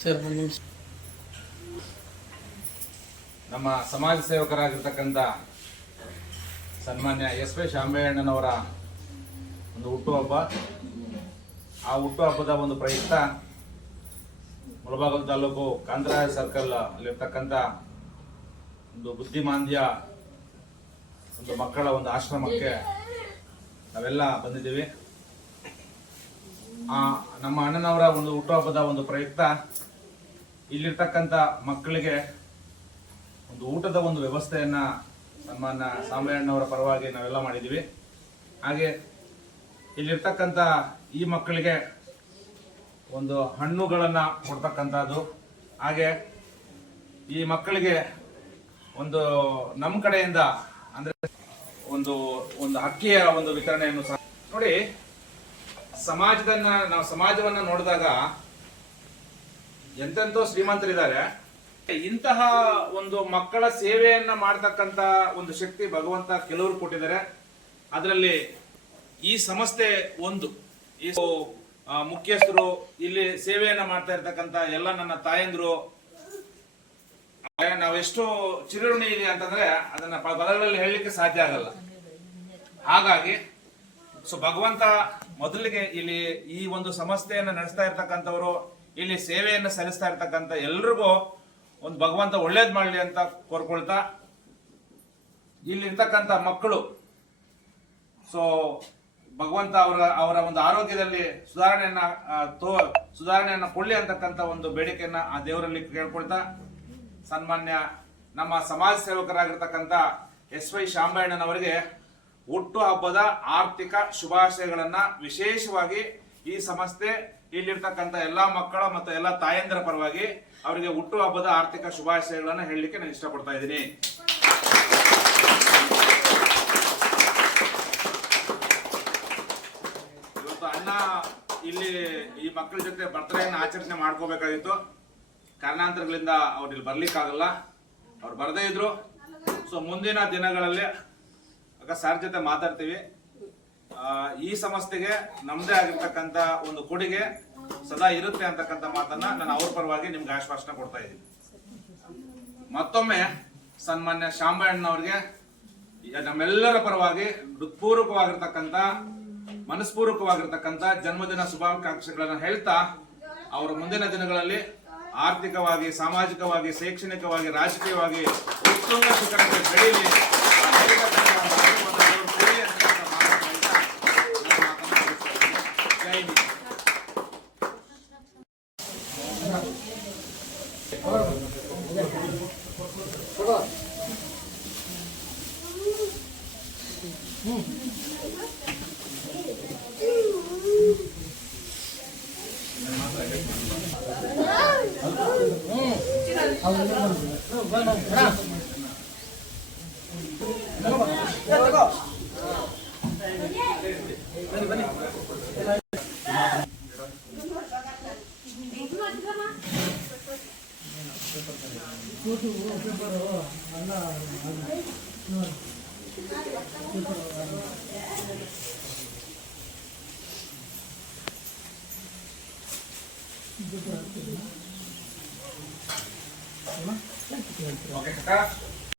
Sir ನಮ್ಮ ಸಮಾಜ ಸೇವಕರಾಗಿರ್ತಕ್ಕಂಥ ಸನ್ಮಾನ್ಯ ಎಸ್ ವಿ ಶಾಂಬಯ್ಯಣ್ಣನವರ ಒಂದು ಹುಟ್ಟುಹಬ್ಬ ಆ ಹುಟ್ಟುಹಬ್ಬದ ಒಂದು ಪ್ರಯುಕ್ತ ಮುಳಬಾಗಲ್ ತಾಲೂಕು ಕಾಂದ್ರಾಯ ಸರ್ಕಲ್ ಅಲ್ಲಿರ್ತಕ್ಕಂಥ ಒಂದು ಬುದ್ಧಿಮಾಂದ್ಯ ಒಂದು ಮಕ್ಕಳ ಒಂದು ಆಶ್ರಮಕ್ಕೆ ನಾವೆಲ್ಲ ಬಂದಿದ್ದೀವಿ. ನಮ್ಮ ಅಣ್ಣನವರ ಒಂದು ಹುಟ್ಟುಹಬ್ಬದ ಒಂದು ಪ್ರಯುಕ್ತ, ಇಲ್ಲಿರ್ತಕ್ಕಂಥ ಮಕ್ಕಳಿಗೆ ಒಂದು ಊಟದ ಒಂದು ವ್ಯವಸ್ಥೆಯನ್ನು ಸನ್ಮಾನ್ಯ ಸಾಂಬಯ್ಯಣ್ಣವರ ಪರವಾಗಿ ನಾವೆಲ್ಲ ಮಾಡಿದ್ದೀವಿ. ಹಾಗೆ ಇಲ್ಲಿರ್ತಕ್ಕಂಥ ಈ ಮಕ್ಕಳಿಗೆ ಒಂದು ಹಣ್ಣುಗಳನ್ನು ಕೊಡ್ತಕ್ಕಂಥದ್ದು. ಹಾಗೆ ಈ ಮಕ್ಕಳಿಗೆ ಒಂದು ನಮ್ಮ ಕಡೆಯಿಂದ, ಅಂದ್ರೆ ಒಂದು ಒಂದು ಅಕ್ಕಿಯ ಒಂದು ವಿತರಣೆಯನ್ನು ಸಹ ನೋಡಿ ಸಮಾಜದನ್ನ, ನಾವು ಸಮಾಜವನ್ನ ನೋಡಿದಾಗ ಎಂತೆಂತೋ ಶ್ರೀಮಂತರಿದ್ದಾರೆ. ಇಂತಹ ಒಂದು ಮಕ್ಕಳ ಸೇವೆಯನ್ನ ಮಾಡತಕ್ಕಂತ ಒಂದು ಶಕ್ತಿ ಭಗವಂತ ಕೆಲವರು ಕೊಟ್ಟಿದ್ದಾರೆ. ಅದರಲ್ಲಿ ಈ ಸಂಸ್ಥೆ ಒಂದು. ಈ ಮುಖ್ಯಸ್ಥರು ಇಲ್ಲಿ ಸೇವೆಯನ್ನ ಮಾಡ್ತಾ ಇರ್ತಕ್ಕಂತ ಎಲ್ಲ ನನ್ನ ತಾಯಂದ್ರು. ನಾವೆಷ್ಟು ಚಿರಋಣಿ ಇದೆ ಅಂತಂದ್ರೆ ಅದನ್ನ ಪದಗಳಲ್ಲಿ ಹೇಳಲಿಕ್ಕೆ ಸಾಧ್ಯ ಆಗಲ್ಲ. ಹಾಗಾಗಿ ಸೊ ಭಗವಂತ ಮೊದಲಿಗೆ ಇಲ್ಲಿ ಈ ಒಂದು ಸಂಸ್ಥೆಯನ್ನು ನಡೆಸ್ತಾ ಇರ್ತಕ್ಕಂಥವ್ರು, ಇಲ್ಲಿ ಸೇವೆಯನ್ನು ಸಲ್ಲಿಸ್ತಾ ಇರ್ತಕ್ಕಂಥ ಎಲ್ರಿಗೂ ಒಂದು ಭಗವಂತ ಒಳ್ಳೇದು ಮಾಡಲಿ ಅಂತ ಕೋರ್ಕೊಳ್ತಾ ಇಲ್ಲಿ ಇರ್ತಕ್ಕಂಥ ಮಕ್ಕಳು. ಸೊ ಭಗವಂತ ಅವರ ಅವರ ಒಂದು ಆರೋಗ್ಯದಲ್ಲಿ ಸುಧಾರಣೆಯನ್ನ ತೋ, ಸುಧಾರಣೆಯನ್ನ ಕೊಳ್ಳಿ ಅಂತಕ್ಕಂಥ ಒಂದು ಬೇಡಿಕೆಯನ್ನ ಆ ದೇವರಲ್ಲಿ ಕೇಳ್ಕೊಳ್ತಾ ಸನ್ಮಾನ್ಯ ನಮ್ಮ ಸಮಾಜ ಸೇವಕರಾಗಿರ್ತಕ್ಕಂಥ ಎಸ್ ವೈ ಶಾಂಬಯ್ಯಣ್ಣನವರಿಗೆ ಹುಟ್ಟು ಹಬ್ಬದ ಆರ್ಥಿಕ ಶುಭಾಶಯಗಳನ್ನ ವಿಶೇಷವಾಗಿ ಈ ಸಂಸ್ಥೆ, ಇಲ್ಲಿರ್ತಕ್ಕಂಥ ಎಲ್ಲಾ ಮಕ್ಕಳ ಮತ್ತು ಎಲ್ಲಾ ತಾಯಂದಿರ ಪರವಾಗಿ ಅವರಿಗೆ ಹುಟ್ಟು ಹಬ್ಬದ ಆರ್ಥಿಕ ಶುಭಾಶಯಗಳನ್ನ ಹೇಳಲಿಕ್ಕೆ ನಾನು ಇಷ್ಟಪಡ್ತಾ ಇದ್ದೀನಿ. ಇವತ್ತು ಅಣ್ಣ ಇಲ್ಲಿ ಈ ಮಕ್ಕಳ ಜೊತೆ ಬರ್ತಡೆಯನ್ನು ಆಚರಣೆ ಮಾಡ್ಕೋಬೇಕಾಗಿತ್ತು. ಕಾರಣಾಂತರಗಳಿಂದ ಅವ್ರು ಇಲ್ಲಿ ಬರ್ಲಿಕ್ಕಾಗಲ್ಲ. ಅವ್ರು ಬರದೇ ಇದ್ರು. ಸೊ ಮುಂದಿನ ದಿನಗಳಲ್ಲಿ ಆಗ ಸರ್ ಜೊತೆ ಮಾತಾಡ್ತೀವಿ. ಈ ಸಂಸ್ಥೆಗೆ ನಮ್ದೇ ಆಗಿರ್ತಕ್ಕಂಥ ಒಂದು ಕೊಡುಗೆ ಸದಾ ಇರುತ್ತೆ ಅಂತಕ್ಕಂಥ ಮಾತನ್ನ ನಾನು ಅವ್ರ ಪರವಾಗಿ ನಿಮ್ಗೆ ಆಶ್ವಾಸನೆ ಕೊಡ್ತಾ ಇದ್ದೀನಿ. ಮತ್ತೊಮ್ಮೆ ಸನ್ಮಾನ್ಯ ಶಾಂಬಣ್ಣವ್ರಿಗೆ ನಮ್ಮೆಲ್ಲರ ಪರವಾಗಿ ಹೃತ್ಪೂರ್ವಕವಾಗಿರ್ತಕ್ಕಂಥ, ಮನಸ್ಪೂರ್ವಕವಾಗಿರ್ತಕ್ಕಂಥ ಜನ್ಮದಿನ ಶುಭಾಕಾಂಕ್ಷೆಗಳನ್ನು ಹೇಳ್ತಾ ಅವರ ಮುಂದಿನ ದಿನಗಳಲ್ಲಿ ಆರ್ಥಿಕವಾಗಿ, ಸಾಮಾಜಿಕವಾಗಿ, ಶೈಕ್ಷಣಿಕವಾಗಿ, ರಾಜಕೀಯವಾಗಿ ಉತ್ತುಂಗ ಶಿಖರಕ್ಕೆ ಬೆಳೀಲಿ. ಯೂಟ್ಯೂಬ್ ಬನ್ನಿ ಬನ್ನಿ Oke, sekarang.